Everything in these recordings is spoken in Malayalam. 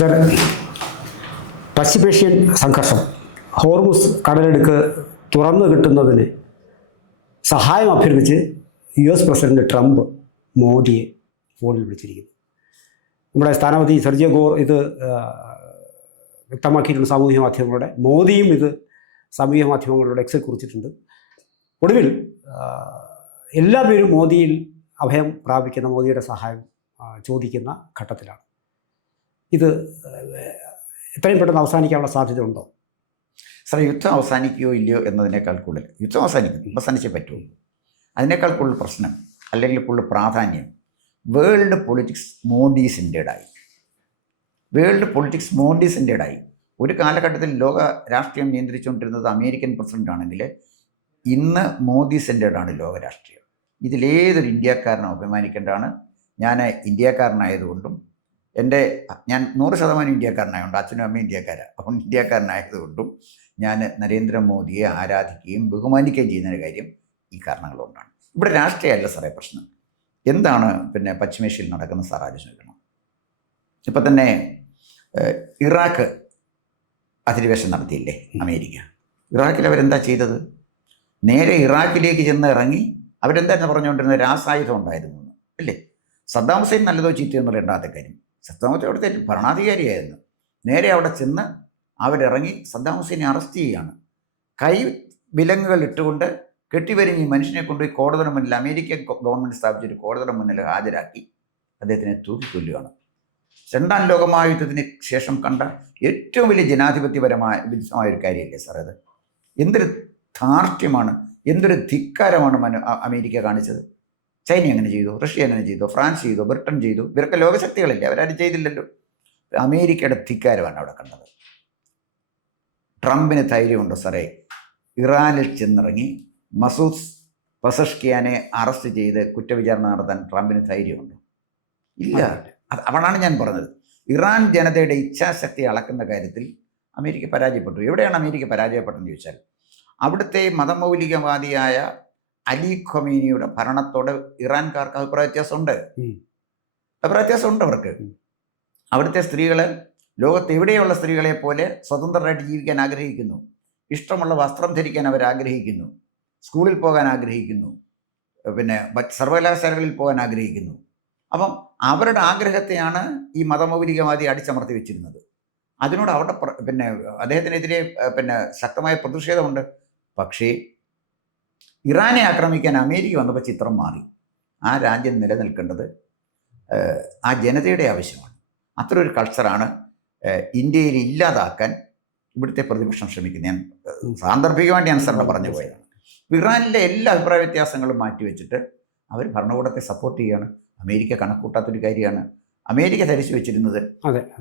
സർ, പശ്ചിമേഷ്യൻ സംഘർഷം, ഹോർമുസ് കടലെടുക്ക് തുറന്നു കിട്ടുന്നതിന് സഹായം അഭ്യർത്ഥിച്ച് US പ്രസിഡന്റ് ട്രംപ് മോദിയെ ഫോണിൽ വിളിച്ചിരിക്കുന്നു. നമ്മുടെ സ്ഥാനാപതി സെർജിയോ ഗോർ ഇത് വ്യക്തമാക്കിയിട്ടുണ്ട് സാമൂഹിക മാധ്യമങ്ങളുടെ. മോദിയും ഇത് സാമൂഹിക മാധ്യമങ്ങളുടെ എക്സിൽ കുറിച്ചിട്ടുണ്ട്. ഒടുവിൽ എല്ലാ പേരും മോദിയിൽ അഭയം പ്രാപിക്കുന്ന, മോദിയുടെ സഹായം ചോദിക്കുന്ന ഘട്ടത്തിലാണ്. ഇത് എത്രയും പെട്ടെന്ന് അവസാനിക്കാനുള്ള സാധ്യത ഉണ്ടോ? സാർ, യുദ്ധം അവസാനിക്കുകയോ ഇല്ലയോ എന്നതിനേക്കാൾ കൂടുതൽ യുദ്ധം അവസാനിച്ചേ പറ്റുള്ളൂ. അതിനേക്കാൾ കൂടുതൽ പ്രശ്നം, അല്ലെങ്കിൽ കൂടുതൽ പ്രാധാന്യം, വേൾഡ് പൊളിറ്റിക്സ് മോഡിസിൻ്റെതായി. ഒരു കാലഘട്ടത്തിൽ ലോക രാഷ്ട്രീയം നിയന്ത്രിച്ചുകൊണ്ടിരുന്നത് അമേരിക്കൻ പ്രസിഡന്റ് ആണെങ്കിൽ ഇന്ന് മോദി സെൻറ്റേഡാണ് ലോക രാഷ്ട്രീയം. ഇതിലേതൊരു ഇന്ത്യക്കാരനും അഭിമാനിക്കേണ്ടതാണ്. ഞാൻ ഇന്ത്യക്കാരനായതുകൊണ്ടും ഞാൻ 100% ഇന്ത്യക്കാരനായതുകൊണ്ട്, അച്ഛനും അമ്മയും ഇന്ത്യക്കാരാണ്. അപ്പം ഇന്ത്യക്കാരനായതുകൊണ്ടും ഞാൻ നരേന്ദ്രമോദിയെ ആരാധിക്കുകയും ബഹുമാനിക്കുകയും ചെയ്യുന്ന കാര്യം ഈ കാരണങ്ങളുകൊണ്ടാണ്. ഇവിടെ രാഷ്ട്രീയമല്ല സാറേ പ്രശ്നം. എന്താണ് പശ്ചിമേഷ്യയിൽ നടക്കുന്ന സാർ ആലോചിക്കണം. ഇപ്പം തന്നെ ഇറാഖ് അധിനിവേശം നടത്തിയില്ലേ അമേരിക്ക? ഇറാഖിൽ അവരെന്താ ചെയ്തത്? നേരെ ഇറാഖിലേക്ക് ചെന്ന് ഇറങ്ങി അവരെന്താ പറഞ്ഞുകൊണ്ടിരുന്നത്? രാസായുധം ഉണ്ടായിരുന്നു അല്ലേ? സദ്ദാം ഹുസൈൻ നല്ലതോ ചീത്തയോ എന്നുള്ള രണ്ടാമത്തെ കാര്യം. സദ്ദാം ഹുസൈൻ അവിടുത്തെ ഭരണാധികാരിയായിരുന്നു. നേരെ അവിടെ ചെന്ന് അവരിറങ്ങി സദ്ദാം ഹുസൈനെ അറസ്റ്റ് ചെയ്യുകയാണ്. കൈ വിലങ്ങുകൾ ഇട്ടുകൊണ്ട് കെട്ടിവരിഞ്ഞ് ഈ മനുഷ്യനെ കൊണ്ടുപോയി കോടതിയുടെ മുന്നിൽ, അമേരിക്കൻ ഗവൺമെൻറ് സ്ഥാപിച്ചൊരു കോടതിയുടെ മുന്നിൽ ഹാജരാക്കി അദ്ദേഹത്തിനെ തൂക്കിക്കൊല്ലുകയാണ്. രണ്ടാം ലോകമഹായുദ്ധത്തിന് ശേഷം കണ്ട ഏറ്റവും വലിയ ജനാധിപത്യപരമായ ഒരു കാര്യമല്ലേ സാർ അത്? എന്തൊരു ധാർഷ്ട്യമാണ്, എന്തൊരു ധിക്കാരമാണ് അമേരിക്ക കാണിച്ചത്. ചൈന എങ്ങനെ ചെയ്തു? റഷ്യ എങ്ങനെ ചെയ്തു? ഫ്രാൻസ് ചെയ്തു? ബ്രിട്ടൻ ചെയ്തു? ഇവരൊക്കെ ലോകശക്തികളല്ലേ? അവരാരും ചെയ്തില്ലല്ലോ. അമേരിക്കയുടെ ധിക്കാരമാണ് അവിടെ കണ്ടത്. ട്രംപിന് ധൈര്യമുണ്ടോ സാറേ? ഇറാനിൽ ചെന്നിറങ്ങി മസൂദ് പെസഷ്കിയാനെ അറസ്റ്റ് ചെയ്ത് കുറ്റവിചാരണ നടത്താൻ ട്രംപിന് ധൈര്യമുണ്ടോ? ഇല്ല. അവിടാണ് ഞാൻ പറഞ്ഞത്. ഇറാൻ ജനതയുടെ ഇച്ഛാശക്തി അളക്കുന്ന കാര്യത്തിൽ അമേരിക്ക പരാജയപ്പെട്ടു. എവിടെയാണ് അമേരിക്ക പരാജയപ്പെട്ടതെന്ന് ചോദിച്ചാൽ, അവിടുത്തെ മതമൗലികവാദിയായ അലി ഖൊമേനിയുടെ ഭരണത്തോട് ഇറാൻകാർക്ക് അഭിപ്രായ വ്യത്യാസമുണ്ട്. അവർക്ക്. അവിടുത്തെ സ്ത്രീകൾ ലോകത്ത് എവിടെയുള്ള സ്ത്രീകളെ പോലെ സ്വതന്ത്രരായിട്ട് ജീവിക്കാൻ ആഗ്രഹിക്കുന്നു. ഇഷ്ടമുള്ള വസ്ത്രം ധരിക്കാൻ അവർ ആഗ്രഹിക്കുന്നു. സ്കൂളിൽ പോകാൻ ആഗ്രഹിക്കുന്നു. സർവകലാശാലകളിൽ പോകാൻ ആഗ്രഹിക്കുന്നു. അപ്പം അവരുടെ ആഗ്രഹത്തെയാണ് ഈ മതമൗലികവാദി അടിച്ചമർത്തി വെച്ചിരുന്നത്. അതിനോട് അവിടെ അദ്ദേഹത്തിനെതിരെ ശക്തമായ പ്രതിഷേധമുണ്ട്. പക്ഷേ ഇറാനെ ആക്രമിക്കാൻ അമേരിക്ക വന്നപ്പോൾ ചിത്രം മാറി. ആ രാജ്യം നിലനിൽക്കേണ്ടത് ആ ജനതയുടെ ആവശ്യമാണ്. അത്തരൊരു കൾച്ചറാണ് ഇന്ത്യയിൽ ഇല്ലാതാക്കാൻ ഇവിടുത്തെ പ്രതിപക്ഷം ശ്രമിക്കുന്നത്. ഞാൻ സാന്ദർഭികമായിട്ട് ഞാൻ പറഞ്ഞു പോയതാണ്. ഇറാനിലെ എല്ലാ അഭിപ്രായ വ്യത്യാസങ്ങളും മാറ്റിവെച്ചിട്ട് അവർ ഭരണകൂടത്തെ സപ്പോർട്ട് ചെയ്യുകയാണ്. അമേരിക്ക കണക്കൂട്ടാത്തൊരു കാര്യമാണ്. അമേരിക്ക ധരിച്ചു വെച്ചിരുന്നത്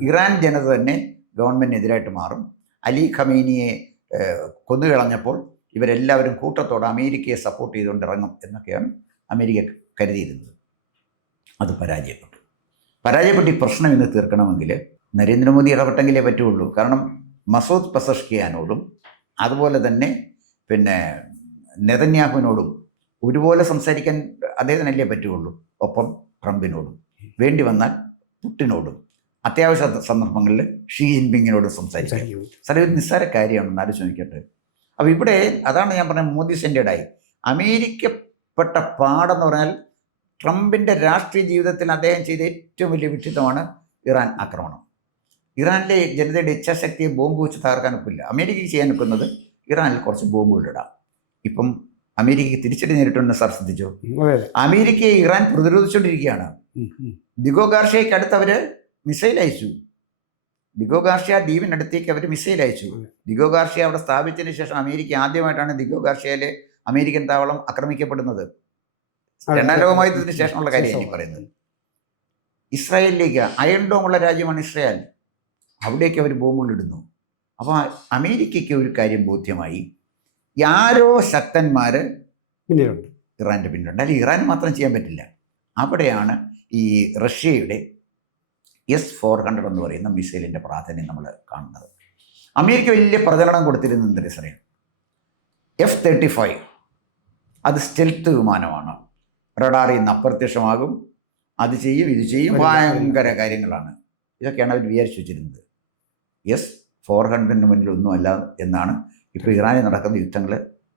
ഇറാൻ ജനത തന്നെ ഗവൺമെൻറ്റിനെതിരായിട്ട് മാറും. അലി ഖമേനിയെ കൊന്നുകളഞ്ഞപ്പോൾ ഇവരെല്ലാവരും കൂട്ടത്തോടെ അമേരിക്കയെ സപ്പോർട്ട് ചെയ്തുകൊണ്ട് ഇറങ്ങും എന്നൊക്കെയാണ് അമേരിക്ക കരുതിയിരുന്നത്. അത് പരാജയപ്പെട്ട് ഈ പ്രശ്നം ഇന്ന് തീർക്കണമെങ്കിൽ നരേന്ദ്രമോദി ഇടപെട്ടെങ്കിലേ പറ്റുള്ളൂ. കാരണം മസൂദ് പെസഷ്കിയാനോടും അതുപോലെ തന്നെ നെതന്യാഹുവിനോടും ഒരുപോലെ സംസാരിക്കാൻ അദ്ദേഹത്തിനല്ലേ പറ്റുള്ളൂ. ഒപ്പം ട്രംപിനോടും, വേണ്ടി വന്നാൽ പുട്ടിനോടും, അത്യാവശ്യ സന്ദർഭങ്ങളിൽ ഷീ ജിൻപിങ്ങിനോടും സംസാരിക്കാം. സാറേ, ഒരു നിസ്സാര കാര്യമാണ്, ആലോചിച്ച് നോക്കിയിട്ട്. അപ്പോൾ ഇവിടെ അതാണ് ഞാൻ പറഞ്ഞത്, മോദി സെൻറ്റേഡായി. അമേരിക്കപ്പെട്ട പാടെന്ന് പറഞ്ഞാൽ ട്രംപിൻ്റെ രാഷ്ട്രീയ ജീവിതത്തിൽ അദ്ദേഹം ചെയ്ത ഏറ്റവും വലിയ വിഡ്ഢിത്തമാണ് ഇറാൻ ആക്രമണം. ഇറാനിലെ ജനതയുടെ ഇച്ഛാശക്തിയെ ബോംബ് വെച്ച് തകർക്കാൻ ഒക്കില്ല. അമേരിക്കയ്ക്ക് ചെയ്യാൻ ഒക്കുന്നത് ഇറാനിൽ കുറച്ച് ബോംബുകളിടാം. ഇപ്പം അമേരിക്കയ്ക്ക് തിരിച്ചടി നേരിട്ടുണ്ടെന്ന് സാർ ശ്രദ്ധിച്ചോ? അമേരിക്കയെ ഇറാൻ പ്രതിരോധിച്ചുകൊണ്ടിരിക്കുകയാണ്. ദിഗോ ഗാർഷ്യയ്ക്ക് അടുത്ത് അവർ മിസൈൽ അയച്ചു. ദിഗോ ഗാർഷ്യ ദ്വീപിനടുത്തേക്ക് അവർ മിസൈൽ അയച്ചു. ദിഗോ ഗാർഷ്യ അവിടെ സ്ഥാപിച്ചതിന് ശേഷം അമേരിക്ക ആദ്യമായിട്ടാണ് ദിഗോ ഗാർഷ്യയിലെ അമേരിക്കൻ താവളം ആക്രമിക്കപ്പെടുന്നത്. രണ്ടാം ലോകമഹായുദ്ധത്തിന് ശേഷമുള്ള കാര്യമാണ് ഈ പറയുന്നത്. ഇസ്രായേലിലേക്ക് അയൺ ഡോമുള്ള രാജ്യമാണ് ഇസ്രായേൽ. അവിടേക്ക് അവർ ബോംബുകളിടുന്നു. അപ്പോൾ അമേരിക്കയ്ക്ക് ഒരു കാര്യം ബോധ്യമായി, ആരോ ശക്തന്മാർ പിന്നിലുണ്ട്, ഇറാൻ്റെ പിന്നിലുണ്ട്. അല്ലെങ്കിൽ ഇറാൻ മാത്രം ചെയ്യാൻ പറ്റില്ല. അവിടെയാണ് ഈ റഷ്യയുടെ S-400 എന്ന് പറയുന്ന മിസൈലിൻ്റെ പ്രാധാന്യം നമ്മൾ കാണുന്നത്. അമേരിക്ക വലിയ പ്രചരണം കൊടുത്തിരുന്നത് അറിയാം. F-35 അത് സ്റ്റെൽത്ത് വിമാനമാണ്. റഡാറിൽ നിന്ന് അപ്രത്യക്ഷമാകും. അത് ചെയ്യും, ഇത് ചെയ്യും, ഭയങ്കര കാര്യങ്ങളാണ്. ഇതൊക്കെയാണ് അവർ വിചാരിച്ചു വെച്ചിരുന്നത്. S-400 മുന്നിൽ ഒന്നുമല്ല എന്നാണ് ഇപ്പോൾ ഇറാനിൽ നടക്കുന്ന യുദ്ധങ്ങൾ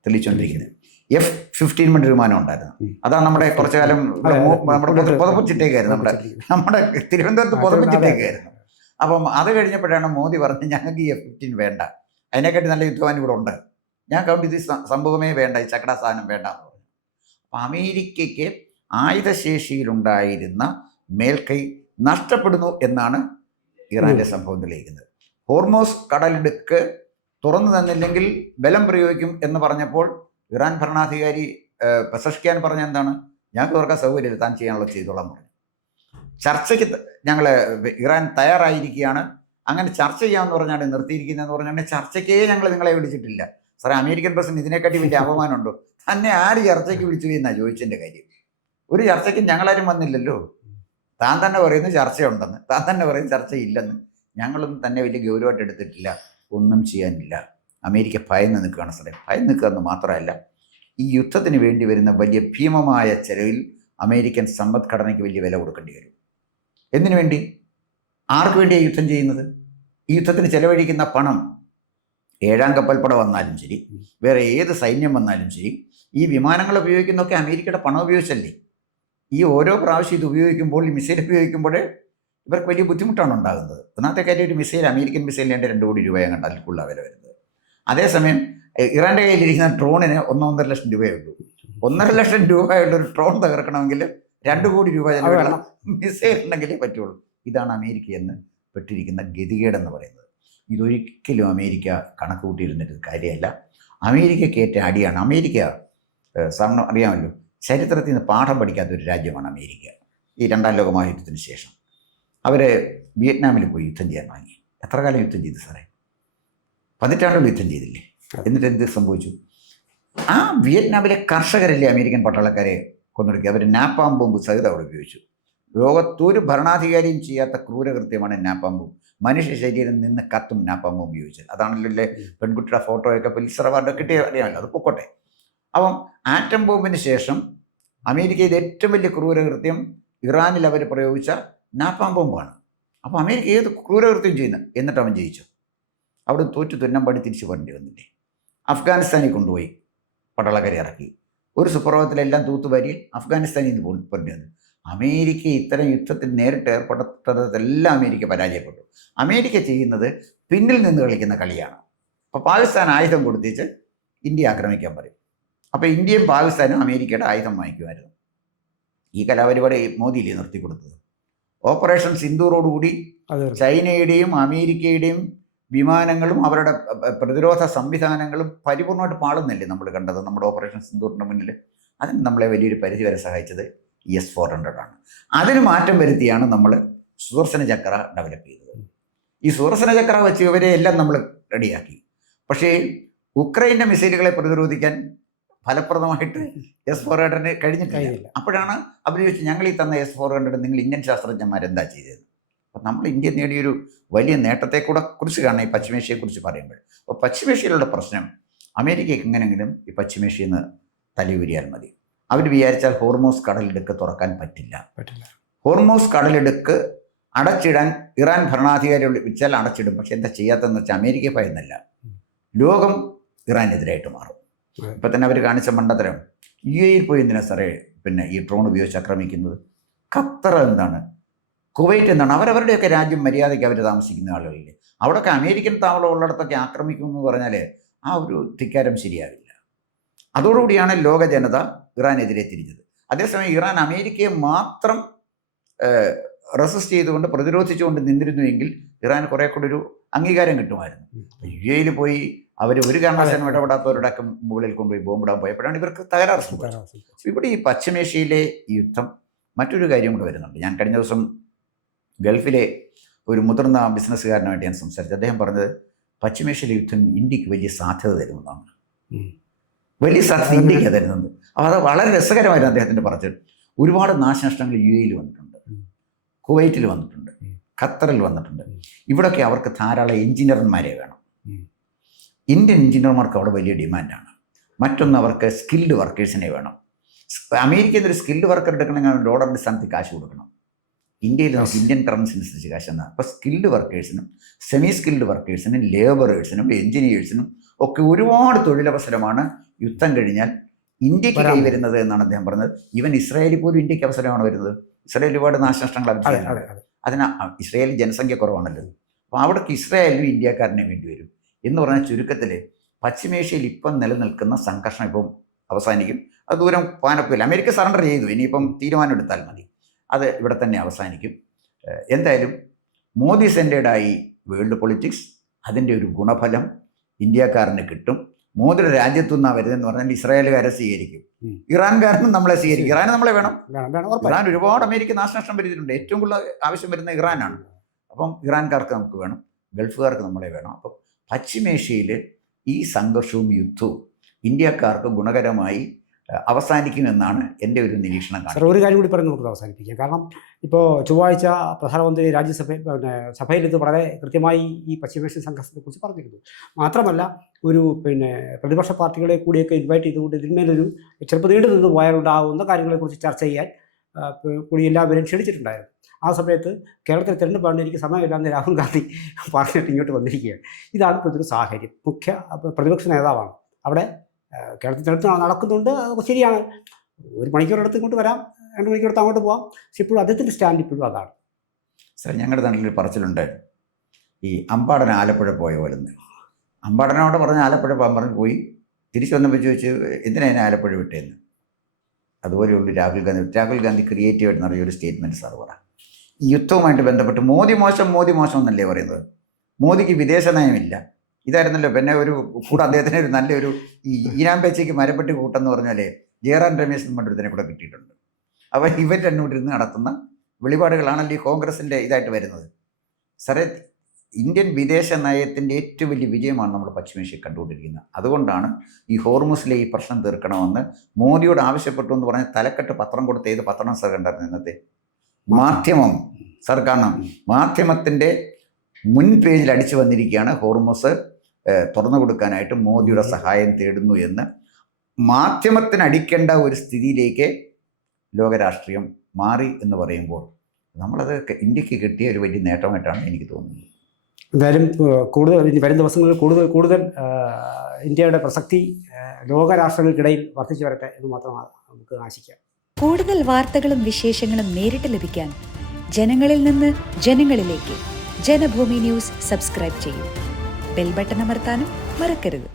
തെളിയിച്ചുകൊണ്ടിരിക്കുന്നത്. F-15 വിമാനം ഉണ്ടായിരുന്നു. അതാണ് നമ്മുടെ കുറച്ചു കാലം നമ്മുടെ പുതപ്പച്ചിട്ടേക്കായിരുന്നു, നമ്മുടെ തിരുവനന്തപുരത്ത് പുതപ്പച്ചിട്ടേക്കായിരുന്നു. അപ്പം അത് കഴിഞ്ഞപ്പോഴാണ് മോദി പറഞ്ഞത് ഞങ്ങൾക്ക് ഈ F-15 വേണ്ട, അതിനെക്കാട്ടി നല്ല യുദ്ധവാൻ ഇവിടെ ഉണ്ട്, ഞാൻ കൗണ്ട് ഇത് സംഭവമേ വേണ്ട, ഈ ചക്കട സാധനം വേണ്ട എന്ന് പറഞ്ഞു. അപ്പം അമേരിക്കയ്ക്ക് ആയുധശേഷിയിലുണ്ടായിരുന്ന മേൽക്കൈ നഷ്ടപ്പെടുന്നു എന്നാണ് ഇറാൻ്റെ സംഭവം തെളിയിക്കുന്നത്. ഹോർമോസ് കടലിടുക്ക് തുറന്നു തന്നില്ലെങ്കിൽ ബലം പ്രയോഗിക്കും എന്ന് പറഞ്ഞപ്പോൾ ഇറാൻ ഭരണാധികാരി പെസഷ്കിയാൻ പറഞ്ഞ എന്താണ്, ഞങ്ങൾക്ക് തുറക്കാൻ സൗകര്യമില്ല, താൻ ചെയ്യാനുള്ള ചെയ്തോളാൻ പറഞ്ഞു. ചർച്ചയ്ക്ക് ഞങ്ങൾ ഇറാൻ തയ്യാറായിരിക്കുകയാണ്, അങ്ങനെ ചർച്ച ചെയ്യാമെന്ന് പറഞ്ഞാണ് നിർത്തിയിരിക്കുന്നതെന്ന് പറഞ്ഞാൽ ചർച്ചയ്ക്കേ ഞങ്ങൾ നിങ്ങളെ വിളിച്ചിട്ടില്ല. സാറേ, അമേരിക്കൻ പ്രസിഡന്റ് ഇതിനെക്കാട്ടി വലിയ അപമാനമുണ്ടോ? തന്നെ ആര് ചർച്ചയ്ക്ക് വിളിച്ചു എന്നാണ് ചോദിച്ചതിൻ്റെ കാര്യം. ഒരു ചർച്ചയ്ക്ക് ഞങ്ങളാരും വന്നില്ലല്ലോ. താൻ തന്നെ പറയുന്നു ചർച്ചയുണ്ടെന്ന്, താൻ തന്നെ പറയുന്നു ചർച്ചയില്ലെന്ന്. ഞങ്ങളൊന്നും തന്നെ വലിയ ഗൗരവമായിട്ട് എടുത്തിട്ടില്ല, ഒന്നും ചെയ്യാനില്ല. അമേരിക്ക ഭയന്ന് നിൽക്കുകയാണ് സാറേ. ഭയന്ന് നിൽക്കുകയെന്ന് മാത്രമല്ല, ഈ യുദ്ധത്തിന് വേണ്ടി വരുന്ന വലിയ ഭീമമായ ചെലവിൽ അമേരിക്കൻ സമ്പദ്ഘടനയ്ക്ക് വലിയ വില കൊടുക്കേണ്ടി വരും. എന്തിനു വേണ്ടി, ആർക്ക് വേണ്ടിയാണ് യുദ്ധം ചെയ്യുന്നത്? ഈ യുദ്ധത്തിന് ചെലവഴിക്കുന്ന പണം, 7ാം കപ്പൽപ്പട വന്നാലും ശരി, വേറെ ഏത് സൈന്യം വന്നാലും ശരി, ഈ വിമാനങ്ങൾ ഉപയോഗിക്കുന്നതൊക്കെ അമേരിക്കയുടെ പണം ഉപയോഗിച്ചല്ലേ. ഈ ഓരോ പ്രാവശ്യം ഇത് ഉപയോഗിക്കുമ്പോൾ, ഈ മിസൈൽ ഉപയോഗിക്കുമ്പോൾ ഇവർക്ക് വലിയ ബുദ്ധിമുട്ടാണ് ഉണ്ടാകുന്നത്. ഒന്നാമത്തെ കാര്യം, ഒരു മിസൈൽ, അമേരിക്കൻ മിസൈലിന് 2 കോടി രൂപയാണ് കണ്ട അതിൽക്കുള്ള വില വരുന്നത്. അതേസമയം ഇറാൻ്റെ കയ്യിലിരിക്കുന്ന ഡ്രോണിന് 1.5 ലക്ഷം രൂപയേ ഉള്ളൂ. 1.5 ലക്ഷം രൂപയുള്ള ഒരു ഡ്രോൺ തകർക്കണമെങ്കിൽ 2 കോടി രൂപ ചെലവുള്ള മിസൈൽ ഉണ്ടെങ്കിലേ പറ്റുള്ളൂ. ഇതാണ് അമേരിക്ക എന്ന് പെട്ടിരിക്കുന്ന ഗതികേടെന്ന് പറയുന്നത്. ഇതൊരിക്കലും അമേരിക്ക കണക്ക് കൂട്ടിയിരുന്നിട്ട് കാര്യമല്ല. അമേരിക്കയ്ക്ക് ഏറ്റ അടിയാണ്. അമേരിക്ക സാറിന് അറിയാമല്ലോ, ചരിത്രത്തിൽ നിന്ന് പാഠം പഠിക്കാത്തൊരു രാജ്യമാണ് അമേരിക്ക. ഈ 2ാം ലോക മഹായുദ്ധത്തിന് ശേഷം അവർ വിയറ്റ്നാമിൽ പോയി യുദ്ധം ചെയ്യാൻ വാങ്ങി. എത്ര കാലം യുദ്ധം ചെയ്തു സാറേ? 18 ആണ്ടുകൾ യുദ്ധം ചെയ്തില്ലേ? എന്നിട്ട് എന്ത് സംഭവിച്ചു? ആ വിയറ്റ്നാമിലെ കർഷകരല്ലേ അമേരിക്കൻ പട്ടാളക്കാരെ കൊന്നൊടുക്കി. അവർ നാപ്പാം ബോംബ് സഹിതം അവിടെ ഉപയോഗിച്ചു. ലോകത്തൊരു ഭരണാധികാരിയും ചെയ്യാത്ത ക്രൂരകൃത്യമാണ് നാപ്പാം ബോംബ്. മനുഷ്യ ശരീരം നിന്ന് കത്തും നാപ്പാം ബോംബ് ഉപയോഗിച്ചത്. അതാണല്ലോ പെൺകുട്ടിയുടെ ഫോട്ടോയൊക്കെ പുലിസർ അവാർഡ് കിട്ടിയ അറിയാമല്ലോ. അത് പൊക്കോട്ടെ. അപ്പം ആറ്റം ബോംബിന് ശേഷം അമേരിക്കയിൽ ഏറ്റവും വലിയ ക്രൂരകൃത്യം ഇറാനിൽ അവർ പ്രയോഗിച്ച നാപ്പാം ബോംബാണ്. അപ്പോൾ അമേരിക്ക ഏത് ക്രൂരകൃത്യം ചെയ്യുന്നത്? എന്നിട്ട് അവൻ ജയിച്ചു. അവിടെ തോറ്റു തുന്നമ്പാടി തിരിച്ചു പോരേണ്ടി വന്നില്ലേ? അഫ്ഗാനിസ്ഥാനിൽ കൊണ്ടുപോയി പട്ടാളക്കാരെ ഇറക്കി. ഒരു സുപ്രഭാതത്തിലെല്ലാം തൂത്തുവാരി അഫ്ഗാനിസ്ഥാനിൽ നിന്ന് പോരേണ്ടി വന്നു. അമേരിക്ക ഇത്തരം യുദ്ധത്തിൽ നേരിട്ട് ഏർപ്പെടുത്തതെല്ലാം അമേരിക്ക പരാജയപ്പെട്ടു. അമേരിക്ക ചെയ്യുന്നത് പിന്നിൽ നിന്ന് കളിക്കുന്ന കളിയാണ്. അപ്പോൾ പാകിസ്ഥാൻ ആയുധം കൊടുത്തിച്ച് ഇന്ത്യ ആക്രമിക്കാൻ പറയും. അപ്പോൾ ഇന്ത്യയും പാകിസ്ഥാനും അമേരിക്കയുടെ ആയുധം വാങ്ങിക്കുമായിരുന്നു. ഈ കലാപരിപാടി മോദിയിലേ നിർത്തിക്കൊടുത്തത്. ഓപ്പറേഷൻ സിന്ദൂറോടുകൂടി ചൈനയുടെയും അമേരിക്കയുടെയും വിമാനങ്ങളും അവരുടെ പ്രതിരോധ സംവിധാനങ്ങളും പരിപൂർണമായിട്ട് പാളുന്നില്ലേ നമ്മൾ കണ്ടത് നമ്മുടെ ഓപ്പറേഷൻ സിന്ദൂറിൻ്റെ മുന്നിൽ. അതിന് നമ്മളെ വലിയൊരു പരിധി വരെ സഹായിച്ചത് S-400 ആണ്. അതിന് മാറ്റം വരുത്തിയാണ് നമ്മൾ സുദർശന ചക്ര ഡെവലപ്പ് ചെയ്തത്. ഈ സുദർശന ചക്ര വെച്ച് ഇവരെ എല്ലാം നമ്മൾ റെഡിയാക്കി. പക്ഷേ ഉക്രൈൻ്റെ മിസൈലുകളെ പ്രതിരോധിക്കാൻ ഫലപ്രദമായിട്ട് S-400 കഴിഞ്ഞിട്ടില്ല. അപ്പോഴാണ് അവർ ചോദിച്ചത്, ഞങ്ങൾ ഈ തന്ന S-400 നിങ്ങൾ ഇന്ത്യൻ ശാസ്ത്രജ്ഞന്മാരെന്താ ചെയ്തത്? അപ്പം നമ്മൾ ഇന്ത്യ നേടിയൊരു വലിയ നേട്ടത്തെ കൂടെ കുറിച്ച് കാണാം ഈ പശ്ചിമേഷ്യയെക്കുറിച്ച് പറയുമ്പോൾ. അപ്പോൾ പശ്ചിമേഷ്യയിലുള്ള പ്രശ്നം അമേരിക്കയ്ക്ക് എങ്ങനെയെങ്കിലും ഈ പശ്ചിമേഷ്യയിൽ നിന്ന് തലയൂരിയാൽ മതി. അവർ വിചാരിച്ചാൽ ഹോർമോസ് കടലിടുക്ക് തുറക്കാൻ പറ്റില്ല. ഹോർമോസ് കടലിടുക്ക് അടച്ചിടാൻ ഇറാൻ ഭരണാധികാരി വെച്ചാൽ അടച്ചിടും. പക്ഷെ എന്താ ചെയ്യാത്തതെന്ന് വെച്ചാൽ അമേരിക്ക ഭയന്നല്ല, ലോകം ഇറാനെതിരായിട്ട് മാറും. ഇപ്പം തന്നെ അവർ കാണിച്ച മണ്ടത്തരം, UAE പോയി എന്തിനാ സാറേ പിന്നെ ഈ ഡ്രോൺ ഉപയോഗിച്ച് ആക്രമിക്കുന്നത്? ഖത്തർ എന്താണ്, കുവൈറ്റ് എന്താണ്, അവരവരുടെയൊക്കെ രാജ്യം മര്യാദയ്ക്ക് അവർ താമസിക്കുന്ന ആളുകളില്ലേ. അവിടെയൊക്കെ അമേരിക്കൻ താവളം ഉള്ളിടത്തൊക്കെ ആക്രമിക്കുമെന്ന് പറഞ്ഞാൽ ആ ഒരു ധിക്കാരം ശരിയാവില്ല. അതോടുകൂടിയാണ് ലോക ജനത ഇറാനെതിരെ തിരിഞ്ഞത്. അതേസമയം ഇറാൻ അമേരിക്കയെ മാത്രം റെസിസ്റ്റ് ചെയ്തുകൊണ്ട് പ്രതിരോധിച്ചുകൊണ്ട് നിന്നിരുന്നുവെങ്കിൽ ഇറാൻ കുറേ കൂടി ഒരു അംഗീകാരം കിട്ടുമായിരുന്നു. UAE പോയി അവർ ഒരു കാരണവശാലും ഇടപെടാത്തവരുടെ മുകളിൽ കൊണ്ടുപോയി ബോംബിടാൻ പോയപ്പോഴാണ് ഇവർക്ക് തകരാറ് സംഭവിച്ചത്. ഇവിടെ ഈ പശ്ചിമേഷ്യയിലെ ഈ യുദ്ധം മറ്റൊരു കാര്യം കൂടെ വരുന്നുണ്ട്. ഞാൻ കഴിഞ്ഞ ദിവസം ഗൾഫിലെ ഒരു മുതിർന്ന ബിസിനസ്സുകാരനുമായിട്ട് ഞാൻ സംസാരിച്ചു. അദ്ദേഹം പറഞ്ഞത് പശ്ചിമേഷ്യയിലെ യുദ്ധം ഇന്ത്യക്ക് വലിയ സാധ്യത തരുമെന്നാണ്. വലിയ സാധ്യത ഇന്ത്യക്ക് തരുന്നത്. അത് വളരെ രസകരമായിരുന്നു അദ്ദേഹത്തിൻ്റെ പറഞ്ഞത്. ഒരുപാട് നാശനഷ്ടങ്ങൾ UAE വന്നിട്ടുണ്ട്, കുവൈറ്റിൽ വന്നിട്ടുണ്ട്, ഖത്തറിൽ വന്നിട്ടുണ്ട്. ഇവിടെയൊക്കെ അവർക്ക് ധാരാളം എഞ്ചിനീയർമാരെ വേണം. ഇന്ത്യൻ എഞ്ചിനീയർമാർക്ക് അവിടെ വലിയ ഡിമാൻഡാണ്. മറ്റൊന്ന്, അവർക്ക് സ്കിൽഡ് വർക്കേഴ്സിനെ വേണം. അമേരിക്കയിൽ ഒരു സ്കിൽഡ് വർക്കർ എടുക്കണമെങ്കിൽ $1 സ്ഥാനത്ത് കാശ് കൊടുക്കണം. ഇന്ത്യയിൽ നമുക്ക് ഇന്ത്യൻ കറൻസി അനുസരിച്ച് കാശ് എന്നാൽ അപ്പോൾ സ്കിൽഡ് വർക്കേഴ്സിനും സെമി സ്കിൽഡ് വർക്കേഴ്സിനും ലേബറേഴ്സിനും എഞ്ചിനീയേഴ്സിനും ഒക്കെ ഒരുപാട് തൊഴിലവസരമാണ് യുദ്ധം കഴിഞ്ഞാൽ ഇന്ത്യക്ക് കൈവരുന്നത് എന്നാണ് അദ്ദേഹം പറഞ്ഞത്. ഈവൻ ഇസ്രായേലിൽ പോലും ഇന്ത്യക്ക് അവസരമാണ് വരുന്നത്. ഇസ്രായേൽ ഒരുപാട് നാശനഷ്ടങ്ങൾ അതിന് ഇസ്രായേൽ ജനസംഖ്യ കുറവാണല്ലോ. അപ്പോൾ അവിടേക്ക് ഇസ്രായേലിനും ഇന്ത്യക്കാരനെ വേണ്ടി വരും എന്ന് പറഞ്ഞാൽ ചുരുക്കത്തിൽ പശ്ചിമേഷ്യയിൽ ഇപ്പം നിലനിൽക്കുന്ന സംഘർഷം ഇപ്പം അവസാനിക്കും. അത് ദൂരം പാനപ്പില്ല. അമേരിക്ക സറണ്ടർ ചെയ്തു, ഇനിയിപ്പം തീരുമാനം എടുത്താൽ മതി, അത് ഇവിടെ തന്നെ അവസാനിക്കും. എന്തായാലും മോദി സെൻറ്റേഡായി വേൾഡ് പൊളിറ്റിക്സ്, അതിൻ്റെ ഒരു ഗുണഫലം ഇന്ത്യക്കാരന് കിട്ടും. മോദിയുടെ രാജ്യത്തു നിന്നാണ് വരുന്നതെന്ന് പറഞ്ഞാൽ ഇസ്രായേലുകാരെ സ്വീകരിക്കും, ഇറാൻകാരനും നമ്മളെ സ്വീകരിക്കും. ഇറാൻ നമ്മളെ വേണം. ഇറാൻ ഒരുപാട് അമേരിക്ക നാശനഷ്ടം വരുത്തിയിട്ടുണ്ട്. ഏറ്റവും കൂടുതൽ ആവശ്യം വരുന്ന ഇറാനാണ്. അപ്പം ഇറാൻകാർക്ക് നമുക്ക് വേണം, ഗൾഫുകാർക്ക് നമ്മളെ വേണം. അപ്പം പശ്ചിമേഷ്യയിൽ ഈ സംഘർഷവും യുദ്ധവും ഇന്ത്യക്കാർക്ക് ഗുണകരമായി അവസാനിക്കുമെന്നാണ് എൻ്റെ ഒരു നിരീക്ഷണം. ഒരു കാര്യം കൂടി പറഞ്ഞ് നമുക്ക് അവസാനിപ്പിക്കാം. കാരണം ഇപ്പോൾ ചൊവ്വാഴ്ച പ്രധാനമന്ത്രി സഭയിൽ ഇത് വളരെ കൃത്യമായി ഈ പശ്ചിമേഷ്യൻ സംഘർഷത്തെക്കുറിച്ച് പറഞ്ഞിരുന്നു. മാത്രമല്ല ഒരു പ്രതിപക്ഷ പാർട്ടികളെ കൂടിയൊക്കെ ഇൻവൈറ്റ് ചെയ്തുകൊണ്ട് ഇതിന്മേലൊരു ചിലപ്പോൾ നീണ്ടു നിന്ന് പോയാലുണ്ടാകുന്ന കാര്യങ്ങളെക്കുറിച്ച് ചർച്ച ചെയ്യാൻ കൂടി എല്ലാവരും ക്ഷണിച്ചിട്ടുണ്ടായിരുന്നു. ആ സമയത്ത് കേരളത്തിൽ തിരഞ്ഞെടുപ്പാണ്, എനിക്ക് സമയമില്ലാന്ന് രാഹുൽ ഗാന്ധി പറഞ്ഞിട്ട് ഇങ്ങോട്ട് വന്നിരിക്കുകയാണ്. ഇതാണ് ഇപ്പോൾ ഒരു സാഹചര്യം. പ്രതിപക്ഷ നേതാവാണ് അവിടെ. കേരളത്തിൽ തിരഞ്ഞെടുപ്പ് നടക്കുന്നുണ്ട്, ശരിയാണ്. 1 മണിക്കൂറെടുത്ത് ഇങ്ങോട്ട് വരാം, 2 മണിക്കൂറെടുത്ത് അങ്ങോട്ട് പോകാം. പക്ഷെ ഇപ്പോഴും അദ്ദേഹത്തിൻ്റെ സ്റ്റാൻഡ് ഇപ്പോഴും അതാണ്. സാർ, ഞങ്ങളുടെ നാട്ടിലൊരു പറച്ചിലുണ്ട്, ഈ അമ്പാടൻ ആലപ്പുഴ പോയ പോലെ. അമ്പാടനോട് പറഞ്ഞ് ആലപ്പുഴ പോകാൻ പറഞ്ഞ് പോയി, തിരിച്ചു വന്നപ്പോൾ ചോദിച്ചു എന്തിനാ എന്നെ ആലപ്പുഴ വിട്ടേന്ന്. അതുപോലെയുള്ളൂ രാഹുൽ ഗാന്ധി ക്രിയേറ്റീവായിട്ട് നിറയൊരു സ്റ്റേറ്റ്മെൻറ്റ് സാർ പറ. ഈ യുദ്ധവുമായിട്ട് ബന്ധപ്പെട്ട് മോദി മോശം എന്നല്ലേ പറയുന്നത്. മോദിക്ക് വിദേശ നയമില്ല. ഇതായിരുന്നല്ലോ പിന്നെ ഒരു കൂടെ അദ്ദേഹത്തിന് ഒരു നല്ലൊരു ഈ ഈനാമ്പേച്ചയ്ക്ക് മരപ്പെട്ടി കൂട്ടെന്ന് പറഞ്ഞാലേ ജയറാം രമേശ് മണ്ഡലത്തിനെ കൂടെ കിട്ടിയിട്ടുണ്ട്. അവർ ഇവർ രണ്ടുകൂടിരുന്ന് നടത്തുന്ന വെളിപാടുകളാണല്ലോ ഈ കോൺഗ്രസിൻ്റെ ഇതായിട്ട് വരുന്നത്. സാറേ, ഇന്ത്യൻ വിദേശ നയത്തിൻ്റെ ഏറ്റവും വലിയ വിജയമാണ് നമ്മൾ പശ്ചിമേഷ്യയിൽ കണ്ടുകൊണ്ടിരിക്കുന്നത്. അതുകൊണ്ടാണ് ഈ ഹോർമുസിലെ ഈ പ്രശ്നം തീർക്കണമെന്ന് മോദിയോട് ആവശ്യപ്പെട്ടു എന്ന് പറഞ്ഞ് തലക്കെട്ട് പത്രം കൊടുത്ത ഏത് പത്രം സാർ കണ്ടായിരുന്നു? ഇന്നത്തെ മാധ്യമം സാർ കാണണം. മാധ്യമത്തിൻ്റെ മുൻ പേജിൽ അടിച്ചു വന്നിരിക്കുകയാണ് ഹോർമുസ് തുറന്നു കൊടുക്കാനായിട്ട് മോദിയുടെ സഹായം തേടുന്നു എന്ന്. മാധ്യമത്തിന് അടിക്കേണ്ട ഒരു സ്ഥിതിയിലേക്ക് ലോകരാഷ്ട്രീയം മാറി എന്ന് പറയുമ്പോൾ നമ്മളത് ഇന്ത്യക്ക് കിട്ടിയ ഒരു വലിയ നേട്ടമായിട്ടാണ് എനിക്ക് തോന്നുന്നത്. എന്തായാലും കൂടുതൽ വരും ദിവസങ്ങളിൽ കൂടുതൽ ഇന്ത്യയുടെ പ്രസക്തി ലോകരാഷ്ട്രങ്ങൾക്കിടയിൽ വർദ്ധിച്ചു വരട്ടെ എന്ന് മാത്രമാണ് നമുക്ക് ആശിക്കാം. കൂടുതൽ വാർത്തകളും വിശേഷങ്ങളും നേരിട്ട് ലഭിക്കാൻ ജനങ്ങളിൽ നിന്ന് ജനങ്ങളിലേക്ക് ജനഭൂമി ന്യൂസ് സബ്സ്ക്രൈബ് ചെയ്യൂ. ബെൽ ബട്ടൺ അമർത്താനും മറക്കരുത്.